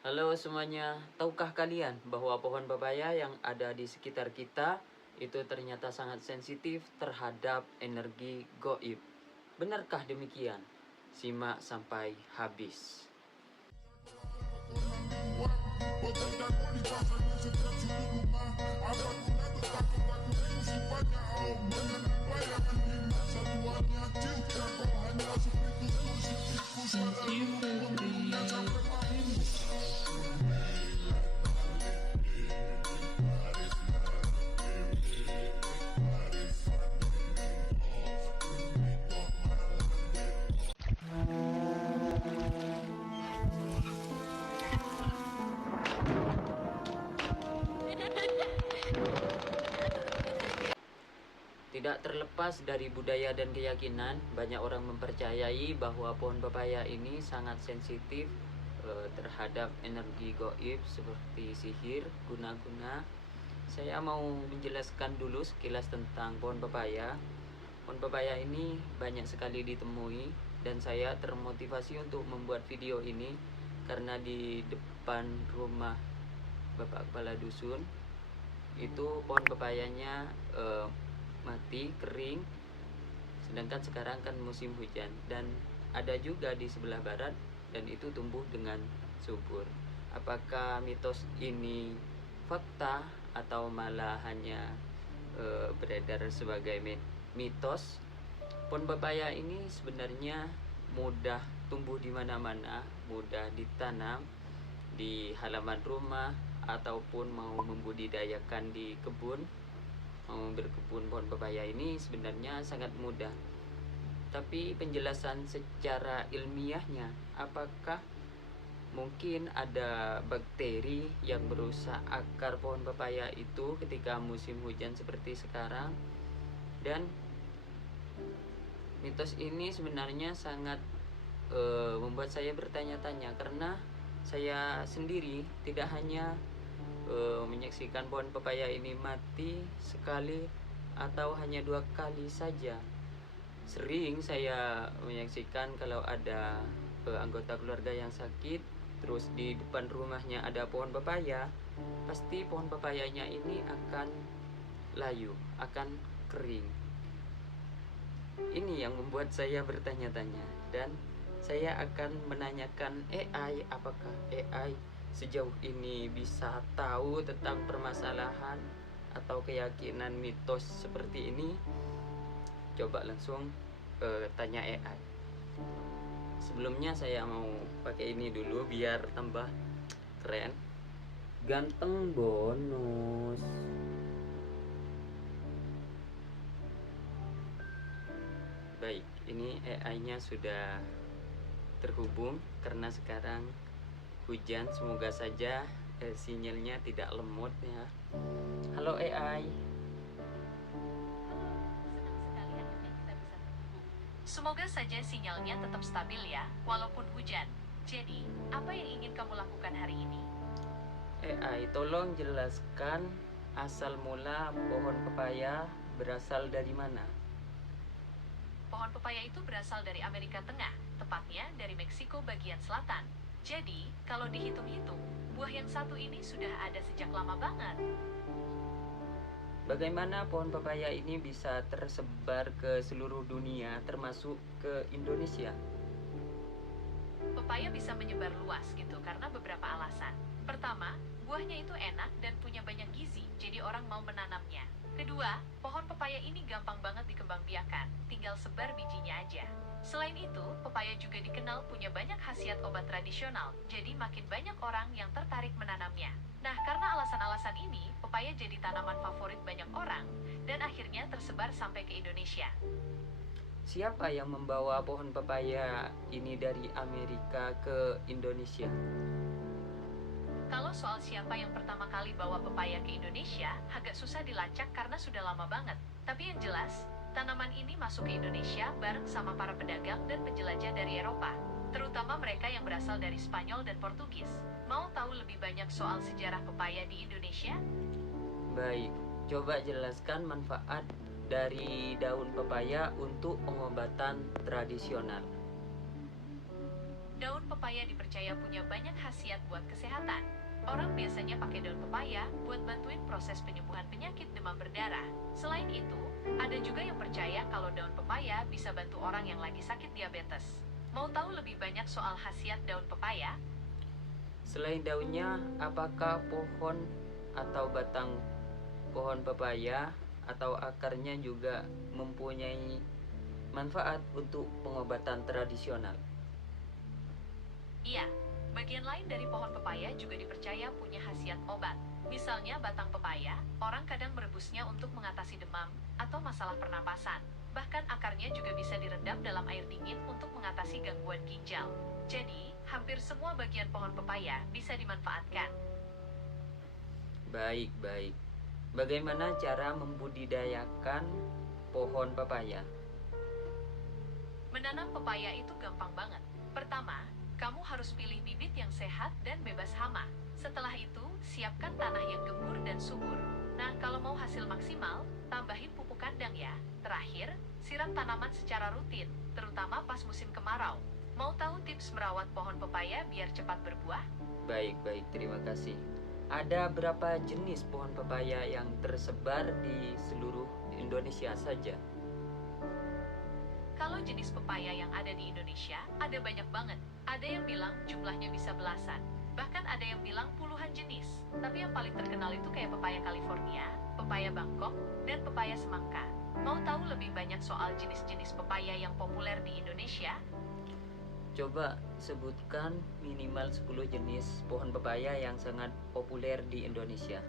Halo semuanya, tahukah kalian bahwa pohon pepaya yang ada di sekitar kita itu ternyata sangat sensitif terhadap energi goib? Benarkah demikian? Simak sampai habis. Tidak terlepas dari budaya dan keyakinan, banyak orang mempercayai bahwa pohon pepaya ini sangat sensitif terhadap energi goib seperti sihir, guna-guna. Saya mau menjelaskan dulu sekilas tentang pohon pepaya. Pohon pepaya ini banyak sekali ditemui dan saya termotivasi untuk membuat video ini karena di depan rumah Bapak Kepala Dusun itu pohon pepayanya mati, kering, sedangkan sekarang kan musim hujan, dan ada juga di sebelah barat dan itu tumbuh dengan subur. Apakah mitos ini fakta atau malah hanya beredar sebagai mitos? Pohon pepaya ini sebenarnya mudah tumbuh di mana-mana, mudah ditanam di halaman rumah ataupun mau membudidayakan di kebun. Mau berkebun pohon pepaya ini sebenarnya sangat mudah. Tapi penjelasan secara ilmiahnya, apakah mungkin ada bakteri yang merusak akar pohon pepaya itu ketika musim hujan seperti sekarang? Dan mitos ini sebenarnya sangat membuat saya bertanya-tanya, karena saya sendiri tidak hanya menyaksikan pohon pepaya ini mati sekali atau hanya 2 kali saja. Sering saya menyaksikan kalau ada anggota keluarga yang sakit, terus di depan rumahnya ada pohon pepaya, pasti pohon pepayanya ini akan layu, akan kering. Ini yang membuat saya bertanya-tanya, dan saya akan menanyakan AI, apakah AI sejauh ini bisa tahu tentang permasalahan atau keyakinan mitos seperti ini. Coba langsung tanya AI. Sebelumnya saya mau pakai ini dulu biar tambah keren. Ganteng bonus. Baik, ini AI-nya sudah terhubung karena sekarang hujan. Semoga saja sinyalnya tidak lemot ya. Halo AI. Semoga saja sinyalnya tetap stabil ya, walaupun hujan. Jadi, apa yang ingin kamu lakukan hari ini? AI, tolong jelaskan asal mula pohon pepaya berasal dari mana? Pohon pepaya itu berasal dari Amerika Tengah, tepatnya dari Meksiko bagian selatan. Jadi, kalau dihitung-hitung, buah yang satu ini sudah ada sejak lama banget. Bagaimana pohon pepaya ini bisa tersebar ke seluruh dunia, termasuk ke Indonesia? Pepaya bisa menyebar luas gitu karena beberapa alasan. Pertama, buahnya itu enak dan punya banyak gizi, jadi orang mau menanamnya. Kedua, pohon pepaya ini gampang banget dikembangbiakan, tinggal sebar bijinya aja. Selain itu, pepaya juga dikenal punya banyak khasiat obat tradisional, jadi makin banyak orang yang tertarik menanamnya. Nah, karena alasan-alasan ini, pepaya jadi tanaman favorit banyak orang, dan akhirnya tersebar sampai ke Indonesia. Siapa yang membawa pohon pepaya ini dari Amerika ke Indonesia? Kalau soal siapa yang pertama kali bawa pepaya ke Indonesia, agak susah dilacak karena sudah lama banget. Tapi yang jelas, tanaman ini masuk ke Indonesia bareng sama para pedagang dan penjelajah dari Eropa, terutama mereka yang berasal dari Spanyol dan Portugis. Mau tahu lebih banyak soal sejarah pepaya di Indonesia? Baik, coba jelaskan manfaat dari daun pepaya untuk pengobatan tradisional. Daun pepaya dipercaya punya banyak khasiat buat kesehatan. Orang biasanya pakai daun pepaya buat bantuin proses penyembuhan penyakit demam berdarah. Selain itu, ada juga yang percaya kalau daun pepaya bisa bantu orang yang lagi sakit diabetes. Mau tahu lebih banyak soal khasiat daun pepaya? Selain daunnya, apakah pohon atau batang pohon pepaya atau akarnya juga mempunyai manfaat untuk pengobatan tradisional? Iya, bagian lain dari pohon pepaya juga dipercaya punya khasiat obat. Misalnya batang pepaya, orang kadang merebusnya untuk mengatasi demam atau masalah pernapasan. Bahkan akarnya juga bisa direndam dalam air dingin untuk mengatasi gangguan ginjal. Jadi, hampir semua bagian pohon pepaya bisa dimanfaatkan. Baik, baik. Bagaimana cara membudidayakan pohon pepaya? Menanam pepaya itu gampang banget. Pertama, kamu harus pilih bibit yang sehat dan bebas hama. Setelah itu, siapkan tanah yang gembur dan subur. Nah, kalau mau hasil maksimal, tambahin pupuk kandang ya. Terakhir, siram tanaman secara rutin, terutama pas musim kemarau. Mau tahu tips merawat pohon pepaya biar cepat berbuah? Baik, baik, terima kasih. Ada berapa jenis pohon pepaya yang tersebar di seluruh Indonesia saja? Kalau jenis pepaya yang ada di Indonesia, ada banyak banget. Ada yang bilang jumlahnya bisa belasan. Bahkan ada yang bilang puluhan jenis. Tapi yang paling terkenal itu kayak pepaya California, pepaya Bangkok, dan pepaya semangka. Mau tahu lebih banyak soal jenis-jenis pepaya yang populer di Indonesia? Coba sebutkan minimal 10 jenis pohon pepaya yang sangat populer di Indonesia.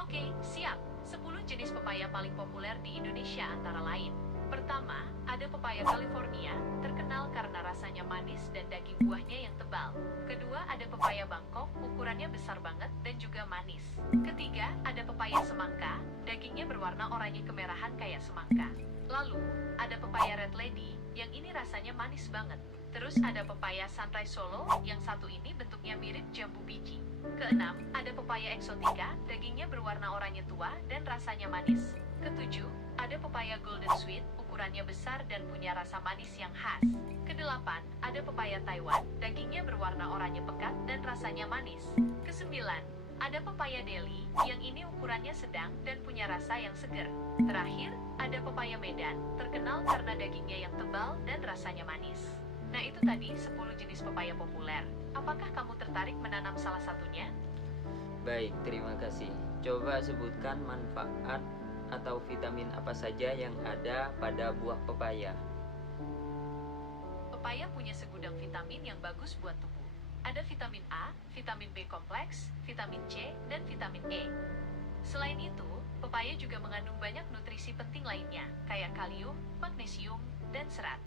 Oke, siap. 10 jenis pepaya paling populer di Indonesia antara lain. Pertama, ada pepaya California, terkenal karena rasanya manis dan daging buahnya yang tebal. Kedua, ada pepaya Bangkok, ukurannya besar banget dan juga manis. Ketiga, ada pepaya semangka, dagingnya berwarna oranye kemerahan kayak semangka. Lalu, ada pepaya Red Lady, yang ini rasanya manis banget. Terus ada pepaya Sunrise Solo, yang satu ini bentuknya mirip jambu biji. Keenam, ada pepaya Exotica, dagingnya berwarna oranye tua dan rasanya manis. Ketujuh, ada pepaya Golden Sweet, ukurannya besar dan punya rasa manis yang khas. Kedelapan, ada pepaya Taiwan, dagingnya berwarna oranye pekat dan rasanya manis. Kesembilan, ada pepaya Delhi, yang ini ukurannya sedang dan punya rasa yang seger. Terakhir, ada pepaya Medan, terkenal karena dagingnya yang tebal dan rasanya manis. Nah, itu tadi 10 jenis pepaya populer. Apakah kamu tertarik menanam salah satunya? Baik, terima kasih. Coba sebutkan manfaat atau vitamin apa saja yang ada pada buah pepaya. Pepaya punya segudang vitamin yang bagus buat tubuh. Ada vitamin A, vitamin B kompleks, vitamin C, dan vitamin E. Selain itu, pepaya juga mengandung banyak nutrisi penting lainnya, kayak kalium, magnesium, dan serat.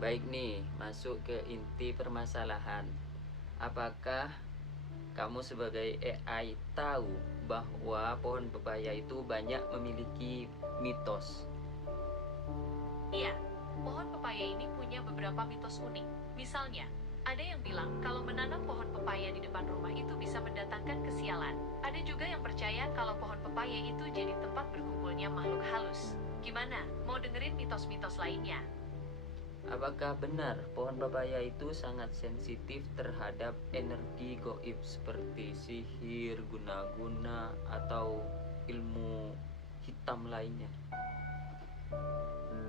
Baik nih, masuk ke inti permasalahan. Apakah kamu sebagai AI tahu bahwa pohon pepaya itu banyak memiliki mitos? Iya, pohon pepaya ini punya beberapa mitos unik. Misalnya, ada yang bilang kalau menanam pohon pepaya di depan rumah itu bisa mendatangkan kesialan. Ada juga yang percaya kalau pohon pepaya itu jadi tempat berkumpulnya makhluk halus. Gimana? Mau dengerin mitos-mitos lainnya? Apakah benar pohon pepaya itu sangat sensitif terhadap energi gaib seperti sihir, guna-guna, atau ilmu hitam lainnya?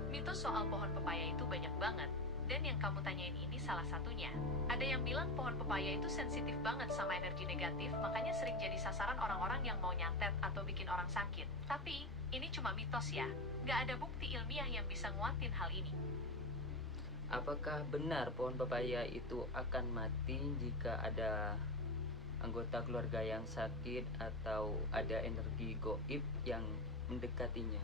Mitos soal pohon pepaya itu banyak banget, dan yang kamu tanyain ini salah satunya. Ada yang bilang pohon pepaya itu sensitif banget sama energi negatif, makanya sering jadi sasaran orang-orang yang mau nyantet atau bikin orang sakit. Tapi, ini cuma mitos ya, nggak ada bukti ilmiah yang bisa nguatin hal ini. Apakah benar pohon pepaya itu akan mati jika ada anggota keluarga yang sakit atau ada energi gaib yang mendekatinya?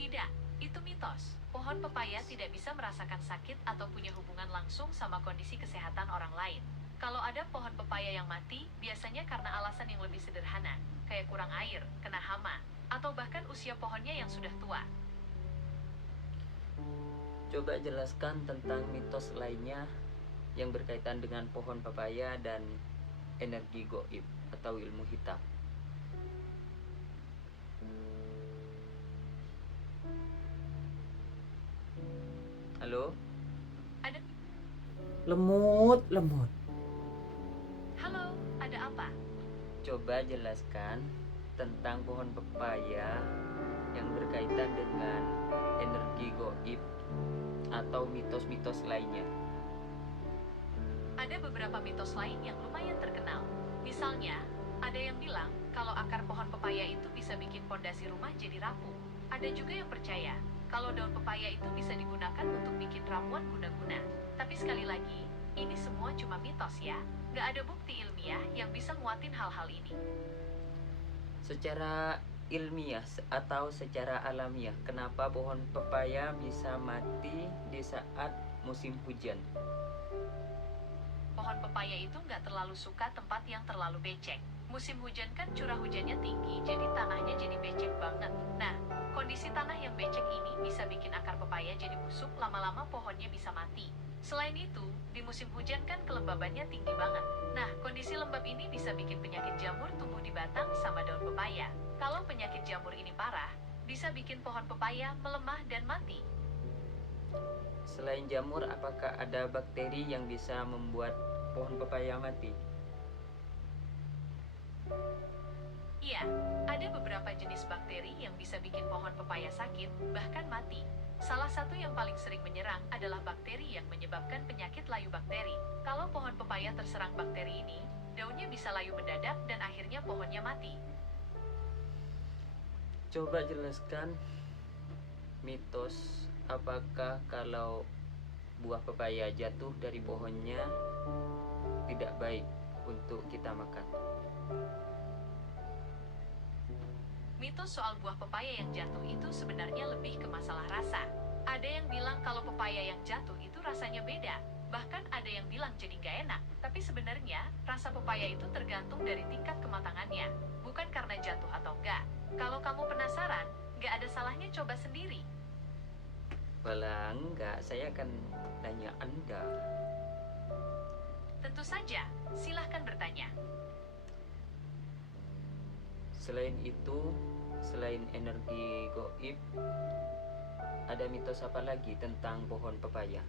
Tidak, itu mitos. Pohon pepaya tidak bisa merasakan sakit atau punya hubungan langsung sama kondisi kesehatan orang lain. Kalau ada pohon pepaya yang mati, biasanya karena alasan yang lebih sederhana, kayak kurang air, kena hama, atau bahkan usia pohonnya yang sudah tua. Coba jelaskan tentang mitos lainnya yang berkaitan dengan pohon pepaya dan energi gaib atau ilmu hitam. Halo? Ada Lemut, lemut. Halo, ada apa? Coba jelaskan tentang pohon pepaya yang berkaitan dengan energi goib atau mitos-mitos lainnya. Ada beberapa mitos lain yang lumayan terkenal. Misalnya, ada yang bilang kalau akar pohon pepaya itu bisa bikin pondasi rumah jadi rapuh. Ada juga yang percaya kalau daun pepaya itu bisa digunakan untuk bikin ramuan guna-guna. Tapi sekali lagi, ini semua cuma mitos ya. Nggak ada bukti ilmiah yang bisa nguatin hal-hal ini. Secara ilmiah atau secara alamiah, kenapa pohon pepaya bisa mati di saat musim hujan? Pohon pepaya itu nggak terlalu suka tempat yang terlalu becek. Musim hujan kan curah hujannya tinggi, jadi tanahnya jadi becek banget. Nah, kondisi tanah yang becek ini bisa bikin akar pepaya jadi busuk, lama-lama pohonnya bisa mati. Selain itu, di musim hujan kan kelembabannya tinggi banget. Nah, kondisi lembab ini bisa bikin penyakit jamur tumbuh di batang sama daun pepaya. Kalau penyakit jamur ini parah, bisa bikin pohon pepaya melemah dan mati. Selain jamur, apakah ada bakteri yang bisa membuat pohon pepaya mati? Iya, ada beberapa jenis bakteri yang bisa bikin pohon pepaya sakit, bahkan mati. Salah satu yang paling sering menyerang adalah bakteri yang menyebabkan penyakit layu bakteri. Kalau pohon pepaya terserang bakteri ini, daunnya bisa layu mendadak dan akhirnya pohonnya mati. Coba jelaskan mitos, apakah kalau buah pepaya jatuh dari pohonnya tidak baik untuk kita makan? Mitos soal buah pepaya yang jatuh itu sebenarnya lebih ke masalah rasa. Ada yang bilang kalau pepaya yang jatuh itu rasanya beda. Bahkan ada yang bilang jadi gak enak. Tapi sebenarnya, rasa pepaya itu tergantung dari tingkat kematangannya. Bukan karena jatuh atau enggak. Kalau kamu penasaran, gak ada salahnya coba sendiri. Walah, enggak, saya akan tanya Anda. Tentu saja, silahkan bertanya. Selain itu, selain energi goib, ada mitos apa lagi tentang pohon pepaya?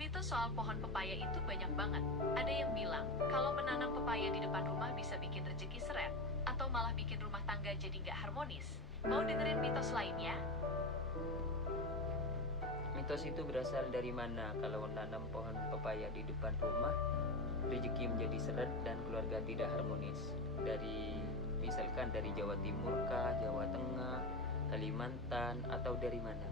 Mitos soal pohon pepaya itu banyak banget. Ada yang bilang, kalau menanam pepaya di depan rumah bisa bikin rezeki seret, atau malah bikin rumah tangga jadi gak harmonis. Mau dengerin mitos lainnya? Mitos itu berasal dari mana? Kalau menanam pohon pepaya di depan rumah, rezeki menjadi seret dan keluarga tidak harmonis. Misalkan dari Jawa Timur kah, Jawa Tengah, Kalimantan, atau dari mana?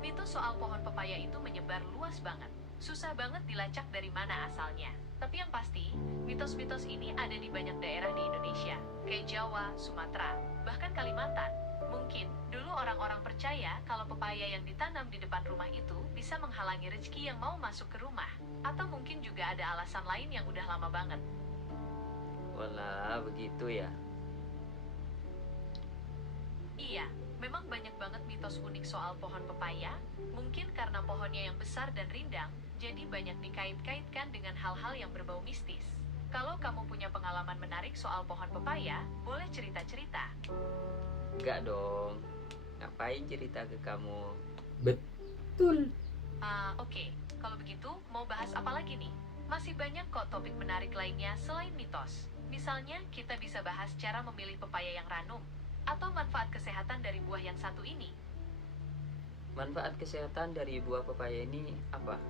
Mitos soal pohon pepaya itu menyebar luas banget. Susah banget dilacak dari mana asalnya. Tapi yang pasti, mitos-mitos ini ada di banyak daerah di Indonesia, kayak Jawa, Sumatera, bahkan Kalimantan. Mungkin dulu orang-orang percaya kalau pepaya yang ditanam di depan rumah itu bisa menghalangi rezeki yang mau masuk ke rumah. Atau mungkin juga ada alasan lain yang udah lama banget. Walah, begitu ya. Iya, memang banyak banget mitos unik soal pohon pepaya. Mungkin karena pohonnya yang besar dan rindang, jadi banyak dikait-kaitkan dengan hal-hal yang berbau mistis. Kalau kamu punya pengalaman menarik soal pohon pepaya, boleh cerita-cerita. Enggak dong. Ngapain cerita ke kamu? Betul. Oke. Kalau begitu, mau bahas apa lagi nih? Masih banyak kok topik menarik lainnya selain mitos. Misalnya, kita bisa bahas cara memilih pepaya yang ranum, atau manfaat kesehatan dari buah yang satu ini. Manfaat kesehatan dari buah pepaya ini apa?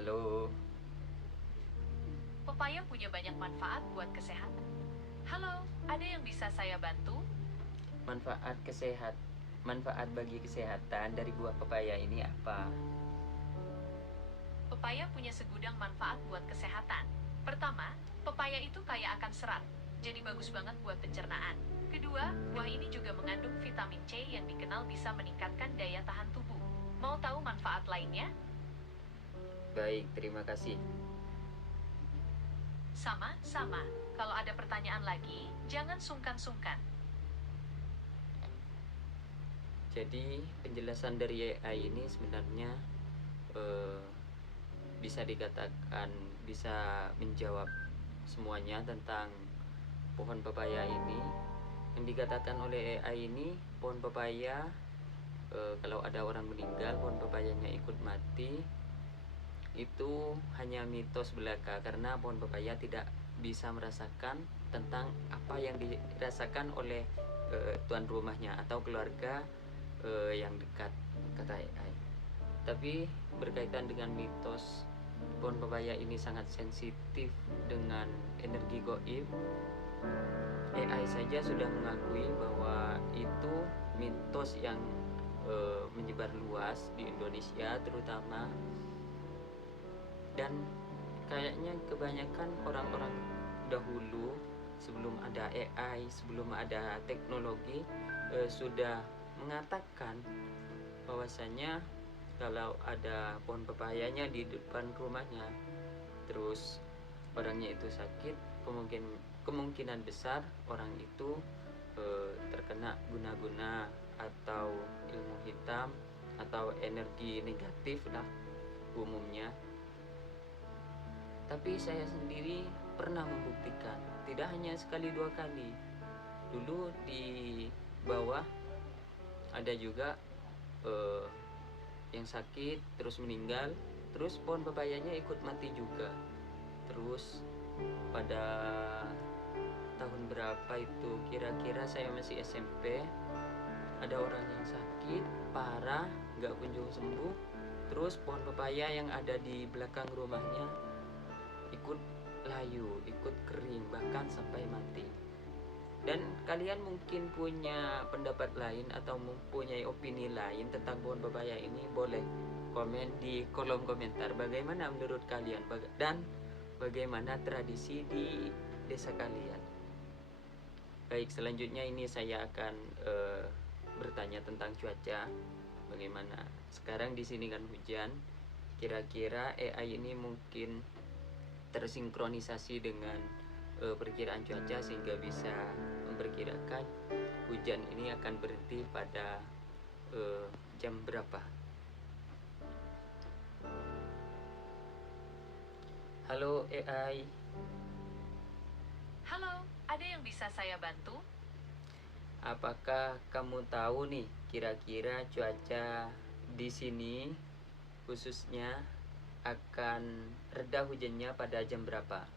Halo. Pepaya punya banyak manfaat buat kesehatan. Halo, ada yang bisa saya bantu? Manfaat bagi kesehatan dari buah pepaya ini apa? Pepaya punya segudang manfaat buat kesehatan. Pertama, pepaya itu kaya akan serat, jadi bagus banget buat pencernaan. Kedua, buah ini juga mengandung vitamin C yang dikenal bisa meningkatkan daya tahan tubuh. Mau tahu manfaat lainnya? Baik, terima kasih. Sama-sama. Kalau ada pertanyaan lagi, jangan sungkan-sungkan. Jadi penjelasan dari AI ini sebenarnya bisa dikatakan bisa menjawab semuanya tentang pohon pepaya ini. Yang dikatakan oleh AI ini, pohon pepaya kalau ada orang meninggal pohon pepayanya ikut mati, itu hanya mitos belaka, karena pohon pepaya tidak bisa merasakan tentang apa yang dirasakan oleh tuan rumahnya atau keluarga yang dekat, kata AI. Tapi berkaitan dengan mitos pohon pepaya ini sangat sensitif dengan energi goib, AI saja sudah mengakui bahwa itu mitos yang menyebar luas di Indonesia terutama, dan kayaknya kebanyakan orang-orang dahulu sebelum ada AI, sebelum ada teknologi, sudah mengatakan bahwasanya kalau ada pohon pepayanya di depan rumahnya terus orangnya itu sakit, kemungkinan besar orang itu terkena guna-guna atau ilmu hitam atau energi negatif lah umumnya. Tapi saya sendiri pernah membuktikan, tidak hanya sekali dua kali. Dulu di bawah ada juga yang sakit terus meninggal, terus pohon pepayanya ikut mati juga. Terus pada tahun berapa itu, kira-kira saya masih SMP, ada orang yang sakit parah gak kunjung sembuh, terus pohon pepaya yang ada di belakang rumahnya ikut layu, ikut kering, bahkan sampai mati. Dan kalian mungkin punya pendapat lain atau mempunyai opini lain tentang pohon pepaya ini, boleh komen di kolom komentar bagaimana menurut kalian dan bagaimana tradisi di desa kalian. Baik, selanjutnya ini saya akan bertanya tentang cuaca. Bagaimana sekarang di sini kan hujan, kira-kira AI ini mungkin tersinkronisasi dengan perkiraan cuaca sehingga bisa memperkirakan hujan ini akan berhenti pada jam berapa. Halo AI. Halo, ada yang bisa saya bantu? Apakah kamu tahu nih kira-kira cuaca di sini khususnya akan reda hujannya pada jam berapa?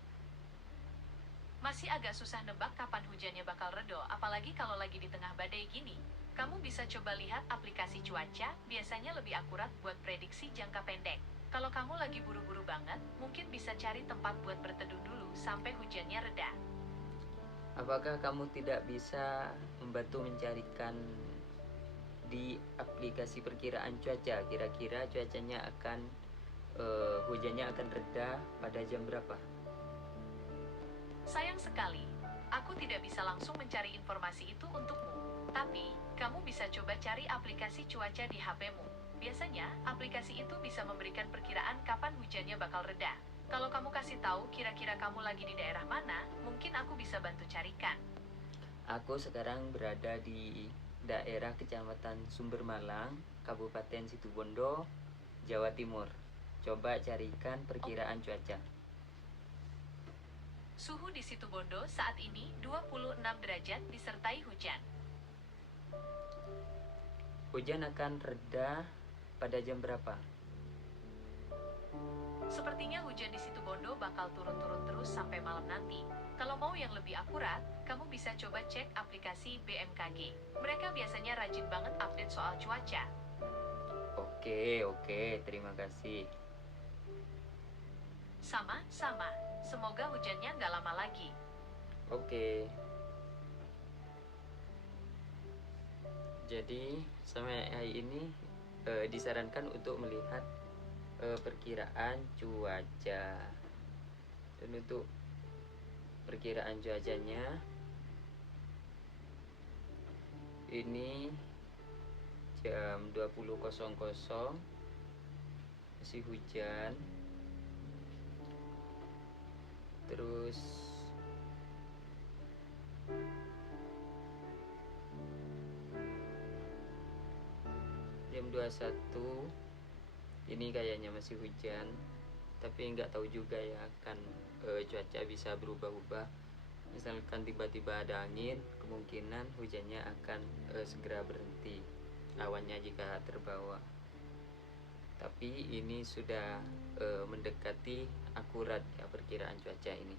Masih agak susah nebak kapan hujannya bakal redo, apalagi kalau lagi di tengah badai gini. Kamu bisa coba lihat aplikasi cuaca, biasanya lebih akurat buat prediksi jangka pendek. Kalau kamu lagi buru-buru banget, mungkin bisa cari tempat buat berteduh dulu sampai hujannya reda. Apakah kamu tidak bisa membantu mencarikan di aplikasi perkiraan cuaca, kira-kira cuacanya akan hujannya akan reda pada jam berapa? Sayang sekali, aku tidak bisa langsung mencari informasi itu untukmu. Tapi, kamu bisa coba cari aplikasi cuaca di HP-mu. Biasanya, aplikasi itu bisa memberikan perkiraan kapan hujannya bakal reda. Kalau kamu kasih tahu kira-kira kamu lagi di daerah mana, mungkin aku bisa bantu carikan. Aku sekarang berada di daerah Kecamatan Sumbermalang, Kabupaten Situbondo, Jawa Timur. Coba carikan perkiraan cuaca. Suhu di Situbondo saat ini 26 derajat disertai hujan. Hujan akan reda pada jam berapa? Sepertinya hujan di Situbondo bakal turun-turun terus sampai malam nanti. Kalau mau yang lebih akurat, kamu bisa coba cek aplikasi BMKG. Mereka biasanya rajin banget update soal cuaca. Oke, terima kasih. Sama-sama. Semoga hujannya nggak lama lagi. Oke. Jadi sama AI ini disarankan untuk melihat perkiraan cuaca. Dan untuk perkiraan cuacanya ini jam 20.00 masih hujan. Terus jam 21 ini kayaknya masih hujan. tapi nggak tahu juga ya kan, cuaca bisa berubah-ubah. Misalkan tiba-tiba ada angin, kemungkinan hujannya akan segera berhenti awannya jika terbawa. Tapi ini sudah mendekati akurat ya perkiraan cuaca ini.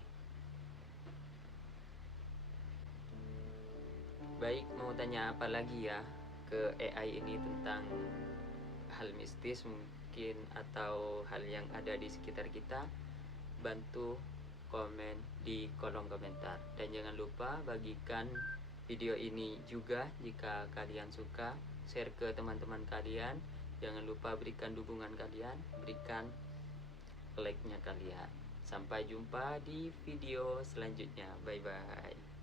Baik, mau tanya apa lagi ya ke AI ini tentang hal mistis mungkin atau hal yang ada di sekitar kita? Bantu komen di kolom komentar, dan jangan lupa bagikan video ini juga jika kalian suka, share ke teman-teman kalian. Jangan lupa berikan dukungan kalian, berikan like-nya kalian. Sampai jumpa di video selanjutnya. Bye bye.